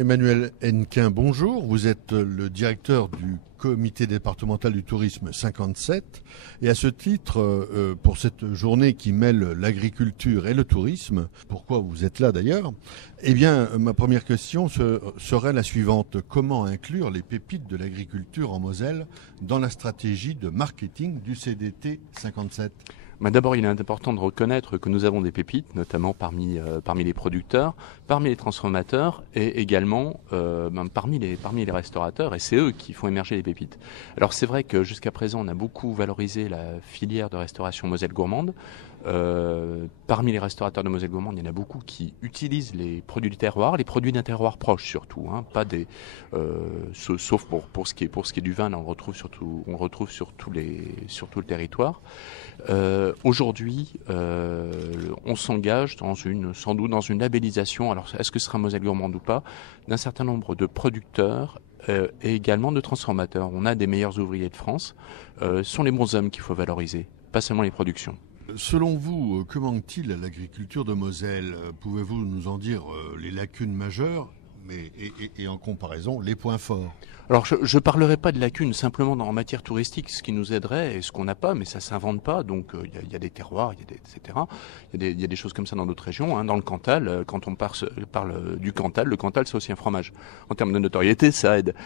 Emmanuel Hennequin, bonjour. Vous êtes le directeur du comité départemental du tourisme 57. Et à ce titre, pour cette journée qui mêle l'agriculture et le tourisme, pourquoi vous êtes là d'ailleurs, eh bien, ma première question serait la suivante. Comment inclure les pépites de l'agriculture en Moselle dans la stratégie de marketing du CDT 57 ? D'abord, il est important de reconnaître que nous avons des pépites, notamment parmi les producteurs, parmi les transformateurs et également parmi les restaurateurs. Et c'est eux qui font émerger les pépites. Alors c'est vrai que jusqu'à présent, on a beaucoup valorisé la filière de restauration Moselle gourmande. Parmi les restaurateurs de Moselle gourmande, il y en a beaucoup qui utilisent les produits du terroir, les produits d'un terroir proche surtout, pas des, sauf pour ce qui est du vin, là, on le retrouve sur tout le territoire. Aujourd'hui, on s'engage sans doute dans une labellisation. Alors, est-ce que ce sera Moselle gourmande ou pas, d'un certain nombre de producteurs et également de transformateurs. On a des meilleurs ouvriers de France. Ce sont les bons hommes qu'il faut valoriser, pas seulement les productions. Selon vous, que manque-t-il à l'agriculture de Moselle ? Pouvez-vous nous en dire les lacunes majeures et en comparaison, les points forts ? Alors, je ne parlerai pas de lacunes simplement en matière touristique, ce qui nous aiderait et ce qu'on n'a pas, mais ça ne s'invente pas. Donc, il y a des terroirs, etc. Il y a des choses comme ça dans d'autres régions. Dans le Cantal, quand on parle du Cantal, le Cantal, c'est aussi un fromage. En termes de notoriété, ça aide.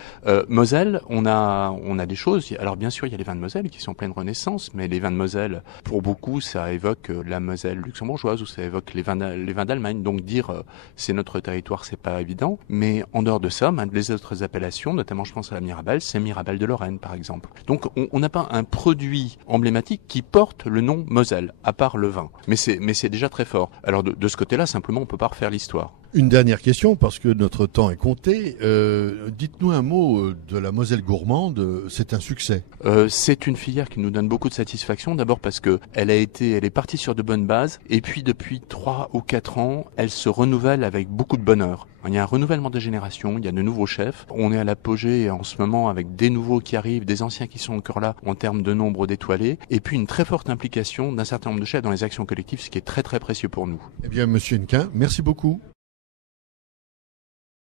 Moselle, on a des choses. Alors, bien sûr, il y a les vins de Moselle qui sont en pleine renaissance, mais les vins de Moselle, pour beaucoup, ça évoque la Moselle luxembourgeoise ou ça évoque les vins d'Allemagne. Donc, dire c'est notre territoire, c'est pas évident. Mais en dehors de ça, les autres appellations, notamment je pense à la Mirabelle, c'est Mirabelle de Lorraine par exemple. Donc on n'a pas un produit emblématique qui porte le nom Moselle, à part le vin. Mais c'est déjà très fort. Alors de ce côté-là, simplement, on peut pas refaire l'histoire. Une dernière question, parce que notre temps est compté. Dites-nous un mot de la Moselle gourmande. C'est un succès. C'est une filière qui nous donne beaucoup de satisfaction. D'abord parce que elle est partie sur de bonnes bases. Et puis depuis 3 ou 4 ans, elle se renouvelle avec beaucoup de bonheur. Il y a un renouvellement des générations, il y a de nouveaux chefs. On est à l'apogée en ce moment avec des nouveaux qui arrivent, des anciens qui sont encore là en termes de nombre d'étoilés. Et puis une très forte implication d'un certain nombre de chefs dans les actions collectives, ce qui est très très précieux pour nous. Eh bien, Monsieur Hennequin, merci beaucoup.